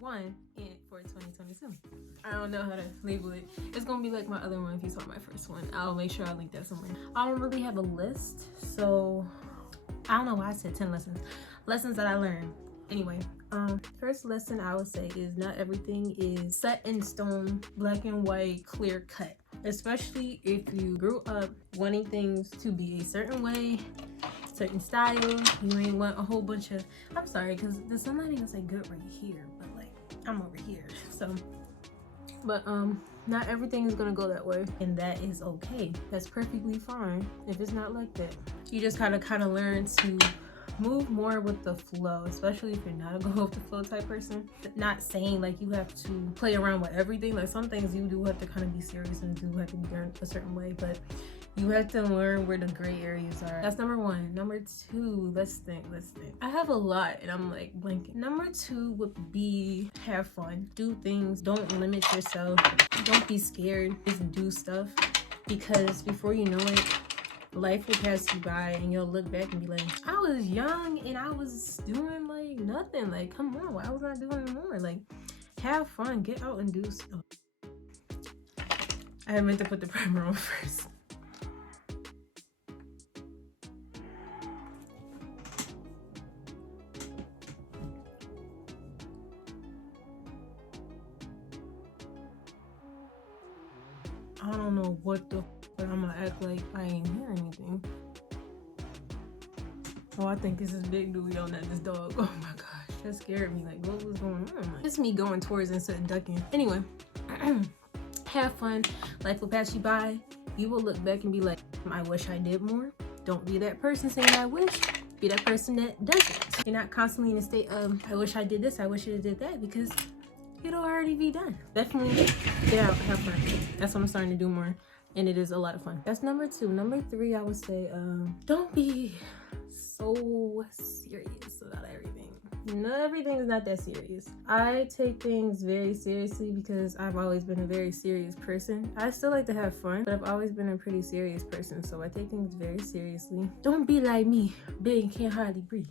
one for 2022. I don't know how to label it. It's gonna be like my other one if you saw my first one. I'll make sure I link that somewhere. I don't really have a list, so I don't know why I said 10 lessons that I learned. Anyway, first lesson I would say is not everything is set in stone, black and white, clear cut. Especially if you grew up wanting things to be a certain way, certain style. You ain't want a whole bunch of, I'm sorry, because there's somebody that's like good right here, but like I'm over here. So, but not everything is gonna go that way, and that is okay. That's perfectly fine if it's not like that. You just kind of learn to move more with the flow, especially if you're not a go with the flow type person. Not saying like you have to play around with everything. Like some things you do have to kind of be serious and do have to be done a certain way, but you have to learn where the gray areas are. That's number one. Number two, let's think. I have a lot and I'm like blanking. Number two would be have fun. Do things. Don't limit yourself. Don't be scared. Just do stuff, because before you know it, life will pass you by and you'll look back and be like, I was young and I was doing like nothing. Like, come on, why was I doing more? Like, have fun, get out and do stuff. I meant to put the primer on first. I don't know what the but I'm gonna act like I ain't hear anything. Oh, I think it's this big dude yelling at this dog. Oh my gosh, that scared me. Like, what was going on? Like, it's me going towards instead of ducking. Anyway, have fun. Life will pass you by. You will look back and be like, I wish I did more. Don't be that person saying I wish. Be that person that doesn't. You're not constantly in a state of, I wish I did this, I wish I did that, because it'll already be done. Definitely get out, have fun. That's what I'm starting to do more, and it is a lot of fun. That's number two. Number three, I would say, don't be so serious about everything. Not everything is not that serious. I take things very seriously because I've always been a very serious person. I still like to have fun, but I've always been a pretty serious person, so I take things very seriously. Don't be like me, big and can't hardly breathe.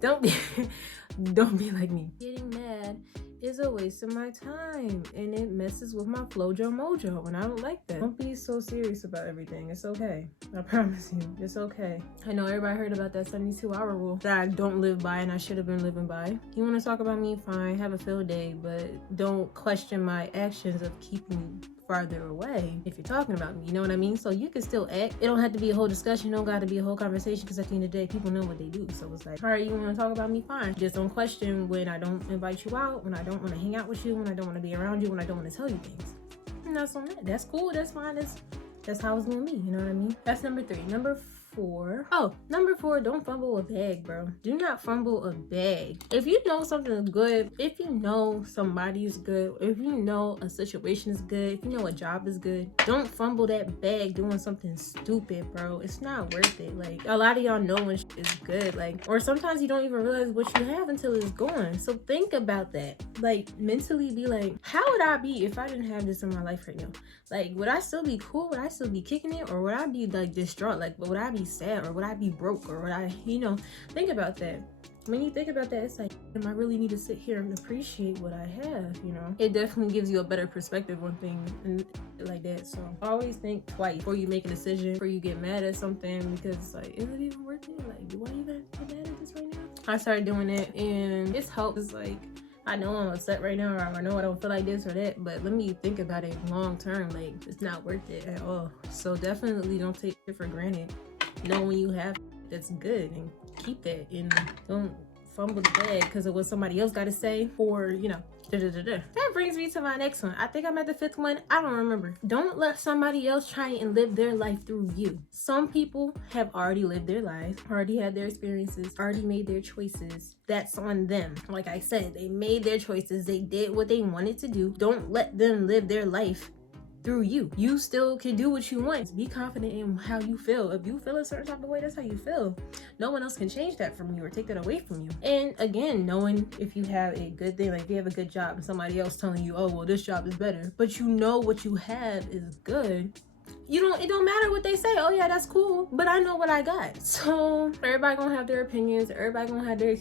Don't be like me. Getting mad is a waste of my time, and it messes with my flojo mojo, and I don't like that. Don't be so serious about everything. It's okay. I promise you, it's okay. I know everybody heard about that 72-hour rule that I don't live by and I should have been living by. You want to talk about me? Fine, have a field day, but don't question my actions of keeping you farther away if you're talking about me, you know what I mean? So you can still act. It don't have to be a whole discussion, don't got to be a whole conversation, because at the end of the day, people know what they do. So it's like, all right, you want to talk about me? Fine. Just don't question when I don't invite you out, when I don't want to hang out with you, when I don't want to be around you, when I don't want to tell you things. And that's on that. That's cool. That's fine. That's how it's gonna be, you know what I mean? That's number three. Number four, don't fumble a bag, bro. Do not fumble a bag. If you know something is good, if you know somebody is good, if you know a situation is good, if you know a job is good, don't fumble that bag doing something stupid, bro. It's not worth it. Like, a lot of y'all know when shit is good, like, or sometimes you don't even realize what you have until it's gone. So think about that. Like, mentally be like, how would I be if I didn't have this in my life right now? Like, would I still be cool? Would I still be kicking it? Or would I be like distraught? Like, would I be sad? Or would I be broke? Or would I, think about that. When you think about that, it's like, I really need to sit here and appreciate what I have, It definitely gives you a better perspective on things and like that. So always think twice before you make a decision, before you get mad at something, because it's like, is it even worth it? Like, do I even get mad at this right now? I started doing it, and it's helped. It's like, I know I'm upset right now, or I know I don't feel like this or that, but let me think about it long term. Like, it's not worth it at all. So definitely don't take it for granted. Know when you have that's good and keep that, and don't fumble the bag because of what somebody else got to say, or That brings me to my next one. I think I'm at the fifth one. I don't remember. Don't let somebody else try and live their life through you. Some people have already lived their lives, already had their experiences, already made their choices. That's on them. Like I said, they made their choices. They did what they wanted to do. Don't let them live their life through you. You still can do what you want. Be confident in how you feel. If you feel a certain type of way, that's how you feel. No one else can change that from you or take that away from you. And again, knowing if you have a good thing, like if you have a good job and somebody else telling you, oh, well, this job is better, but you know what you have is good, it don't matter what they say. Oh yeah, that's cool, but I know what I got. So everybody gonna have their opinions. Everybody gonna have their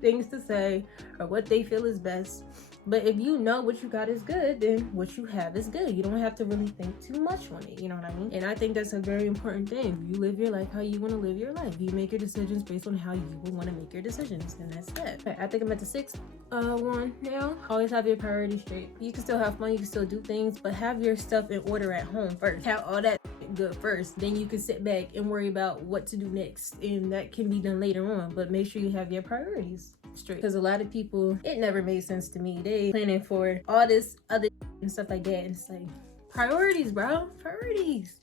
things to say or what they feel is best. But if you know what you got is good, then what you have is good. You don't have to really think too much on it, you know what I mean? And I think that's a very important thing. You live your life how you want to live your life. You make your decisions based on how you will want to make your decisions, and that's that. Okay, I think I'm at the sixth one now. Always have your priorities straight. You can still have fun, you can still do things, but have your stuff in order at home first. Have all that good first, then you can sit back and worry about what to do next, and that can be done later on. But make sure you have your priorities straight, because a lot of people, it never made sense to me. They planning for all this other and stuff like that, and it's like, priorities, bro, priorities.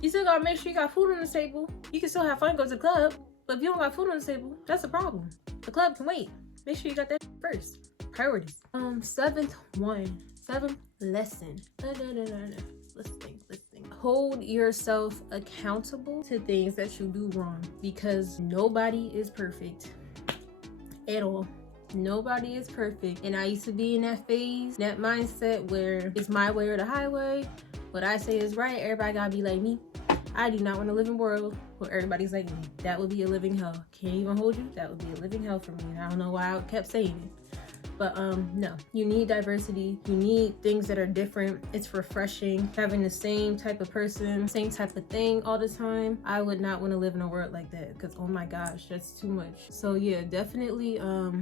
You still gotta make sure you got food on the table. You can still have fun, go to the club, but if you don't got food on the table, that's a problem. The club can wait. Make sure you got that first. Priorities. Seventh lesson. Let's think. Hold yourself accountable to things that you do wrong, because nobody is perfect at all. Nobody is perfect. And I used to be in that phase, that mindset where it's my way or the highway. What I say is right. Everybody gotta be like me. I do not want to live in a world where everybody's like me. That would be a living hell. Can't even hold you. That would be a living hell for me. And I don't know why I kept saying it. But no, you need diversity. You need things that are different. It's refreshing. Having the same type of person, same type of thing all the time. I would not want to live in a world like that, because oh my gosh, that's too much. So yeah, definitely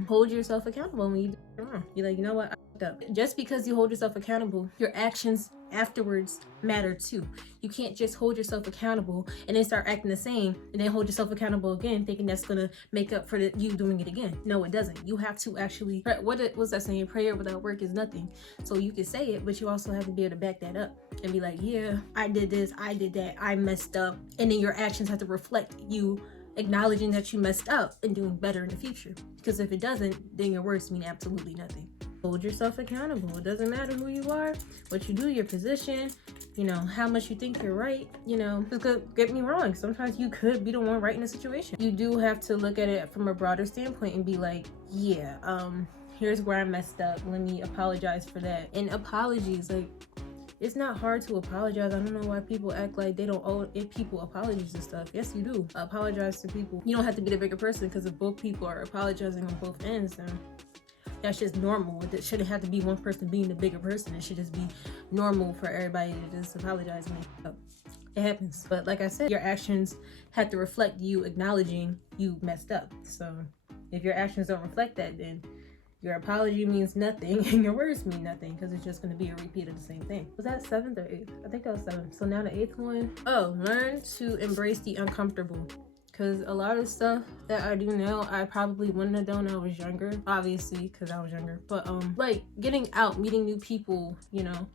hold yourself accountable when you do it wrong. You're like, you know what? I fucked up. Just because you hold yourself accountable, your actions afterwards matter too. You can't just hold yourself accountable and then start acting the same and then hold yourself accountable again, thinking that's gonna make up for you doing it again. No, it doesn't. You have to actually, what's that saying? Prayer without work is nothing. So you can say it, but you also have to be able to back that up and be like, yeah, I did this, I did that, I messed up. And then your actions have to reflect you acknowledging that you messed up and doing better in the future. Because if it doesn't, then your words mean absolutely nothing. Hold yourself accountable. It doesn't matter who you are, what you do, your position, you know, how much you think you're right, you know. Because get me wrong, sometimes you could be the one right in a situation. You do have to look at it from a broader standpoint and be like, yeah, here's where I messed up. Let me apologize for that. And apologies, like, it's not hard to apologize. I don't know why people act like they don't owe people apologies and stuff. Yes, you do. Apologize to people. You don't have to be the bigger person, because if both people are apologizing on both ends, then that's just normal. It shouldn't have to be one person being the bigger person. It should just be normal for everybody to just apologize and make it up. It happens. But like I said, your actions have to reflect you acknowledging you messed up. So if your actions don't reflect that, then your apology means nothing and your words mean nothing, because it's just going to be a repeat of the same thing. Was that 7th or 8th? I think that was 7th. So now the 8th one. Oh, learn to embrace the uncomfortable. Because a lot of stuff that I do now, I probably wouldn't have done when I was younger. Obviously, because I was younger. But like getting out, meeting new people, you know,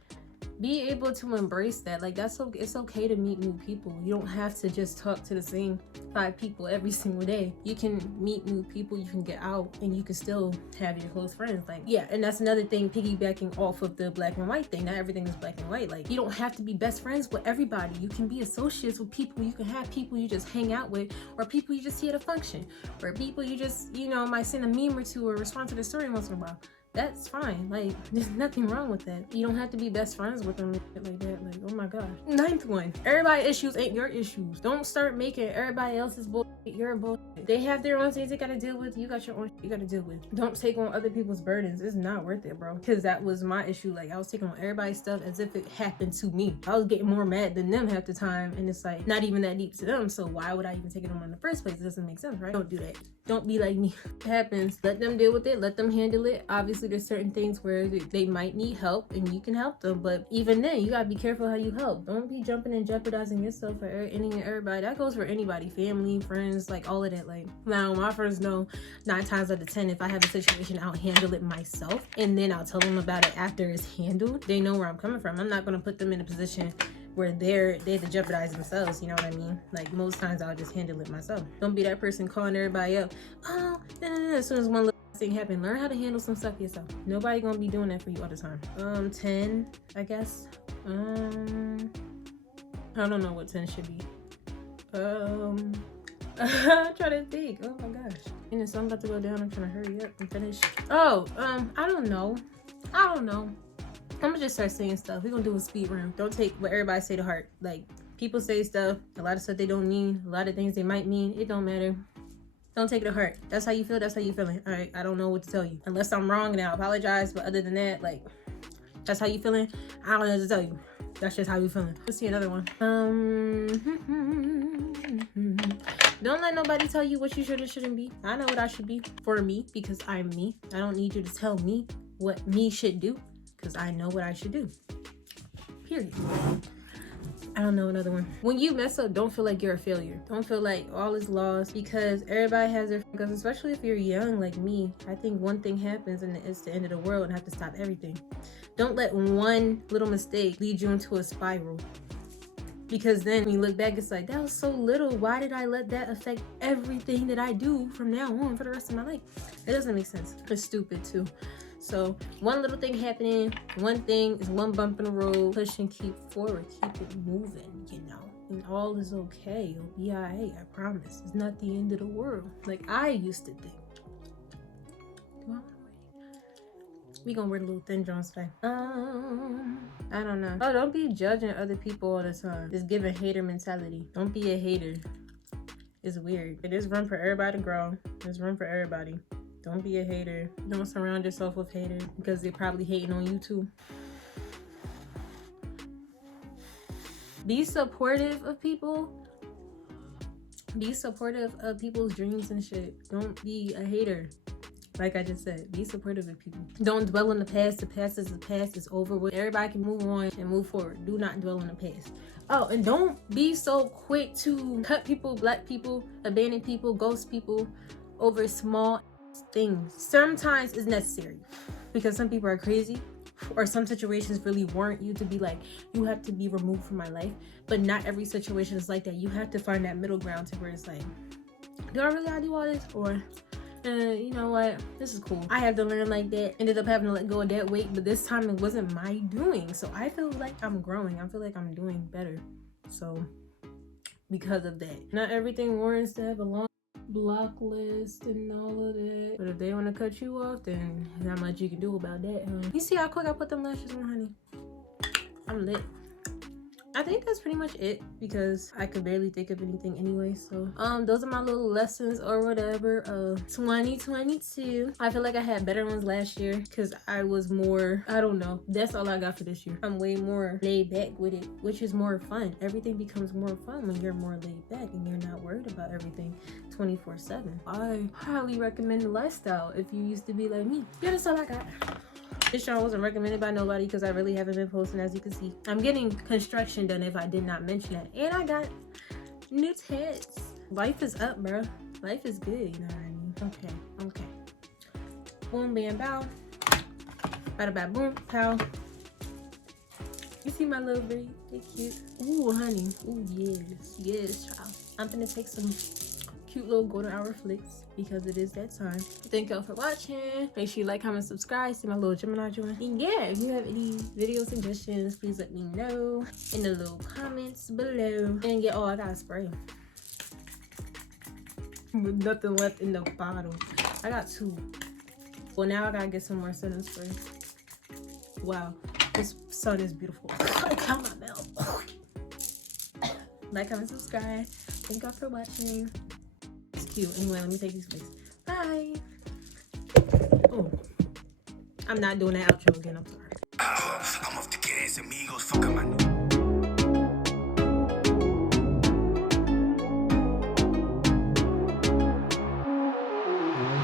be able to embrace that. Like, it's okay to meet new people. You don't have to just talk to the same 5 people every single day. You can meet new people, you can get out, and you can still have your close friends. Like, yeah, and that's another thing, piggybacking off of the black and white thing. Not everything is black and white. Like, you don't have to be best friends with everybody. You can be associates with people. You can have people you just hang out with, or people you just see at a function, or people you just, you know, might send a meme or two or respond to the story once in a while. That's fine. Like, there's nothing wrong with that. You don't have to be best friends with them like that. Like, oh my gosh. 9th one. Everybody's issues ain't your issues. Don't start making everybody else's bullshit your bullshit. They have their own things they gotta deal with. You got your own shit you gotta deal with. Don't take on other people's burdens. It's not worth it, bro. Because that was my issue. Like, I was taking on everybody's stuff as if it happened to me. I was getting more mad than them half the time, and it's like not even that deep to them. So why would I even take it on in the first place? It doesn't make sense, right? Don't do that. Don't be like me. It happens. Let them deal with it. Let them handle it. Obviously, there's certain things where they might need help and you can help them. But even then, you gotta be careful how you help. Don't be jumping and jeopardizing yourself for any and everybody. That goes for anybody. Family, friends, like all of that. Like, now my friends know 9 times out of 10, if I have a situation, I'll handle it myself. And then I'll tell them about it after it's handled. They know where I'm coming from. I'm not gonna put them in a position where they have to jeopardize themselves, you know what I mean? Like, most times I'll just handle it myself. Don't be that person calling everybody up. Oh, no. As soon as one little thing happens, learn how to handle some stuff yourself. Nobody gonna be doing that for you all the time. 10, I guess. I don't know what 10 should be. I'm trying to think. Oh my gosh. And so I'm about to go down. I'm trying to hurry up and finish. Oh, I don't know. I'm gonna just start saying stuff. We're gonna do a speed round. Don't take what everybody say to heart. Like, people say stuff, a lot of stuff they don't mean, a lot of things they might mean. It don't matter. Don't take it to heart. That's how you feel. That's how you feeling. All right. I don't know what to tell you. Unless I'm wrong, and I apologize. But other than that, like, that's how you feeling. I don't know what to tell you. That's just how you feeling. Let's see another one. Don't let nobody tell you what you should or shouldn't be. I know what I should be for me because I'm me. I don't need you to tell me what me should do because I know what I should do. Period. I don't know another one. When you mess up, don't feel like you're a failure. Don't feel like all is lost because everybody has their fuck ups, especially if you're young like me. I think one thing happens and it's the end of the world and I have to stop everything. Don't let one little mistake lead you into a spiral. Because then when you look back, it's like, that was so little. Why did I let that affect everything that I do from now on for the rest of my life? It doesn't make sense. It's stupid too. So one little thing happening, one thing is one bump in the road. Push and keep forward. Keep it moving, you know. And all is okay. You'll be all right, I promise. It's not the end of the world. Like I used to think. We gonna wear the little thin Johns today. I don't know. Oh, don't be judging other people all the time. Just give a hater mentality. Don't be a hater. It's weird. It is room for everybody to grow. There's room for everybody. Don't be a hater. Don't surround yourself with haters because they're probably hating on you too. Be supportive of people. Be supportive of people's dreams and shit. Don't be a hater. Like I just said, be supportive of people. Don't dwell on the past. The past is the past. It's over with. Everybody can move on and move forward. Do not dwell on the past. Oh, and don't be so quick to cut people, black people, abandon people, ghost people over small things. Sometimes it's necessary because some people are crazy or some situations really warrant you to be like, you have to be removed from my life. But not every situation is like that. You have to find that middle ground to where it's like, do I really gotta do all this? Or you know what, this is cool. I have to learn like that. Ended up having to let go of that weight, but this time it wasn't my doing. So I feel like I'm growing. I feel like I'm doing better. So because of that, not everything warrants to have a long block list and all of that. But if they want to cut you off, then there's not much you can do about that, huh? You see how quick I put them lashes on, honey? I'm lit. I think that's pretty much it because I could barely think of anything anyway. So those are my little lessons or whatever of 2022. I feel like I had better ones last year because I was more, I don't know, that's all I got for this year. I'm way more laid back with it, which is more fun. Everything becomes more fun when you're more laid back and you're not worried about everything 24/7. I highly recommend the lifestyle if you used to be like me. Yeah, that's all I got. This show wasn't recommended by nobody because I really haven't been posting, as you can see. I'm getting construction done if I did not mention that. And I got new tits. Life is up, bro. Life is good, you know what I mean? Okay. Boom, bam, bow. Bada, bada, boom, pow. You see my little braid? They cute. Ooh, honey. Ooh, yes, child. I'm gonna take some cute little golden hour flicks because it is that time. Thank y'all for watching. Make sure you like, comment, subscribe. See my little Gemini joint. And yeah, if you have any video suggestions, please let me know in the little comments below. And yeah, oh, I got a spray with nothing left in the bottle. I got 2. Well, now I gotta get some more setting spray. Wow, this sun is beautiful. I count my mouth. Like, comment, subscribe. Thank y'all for watching. Cute. Anyway, let me take these flicks. Bye. Oh, I'm not doing that outro again. I'm sorry. I'm off the gas, amigos. Fuck 'em, I know.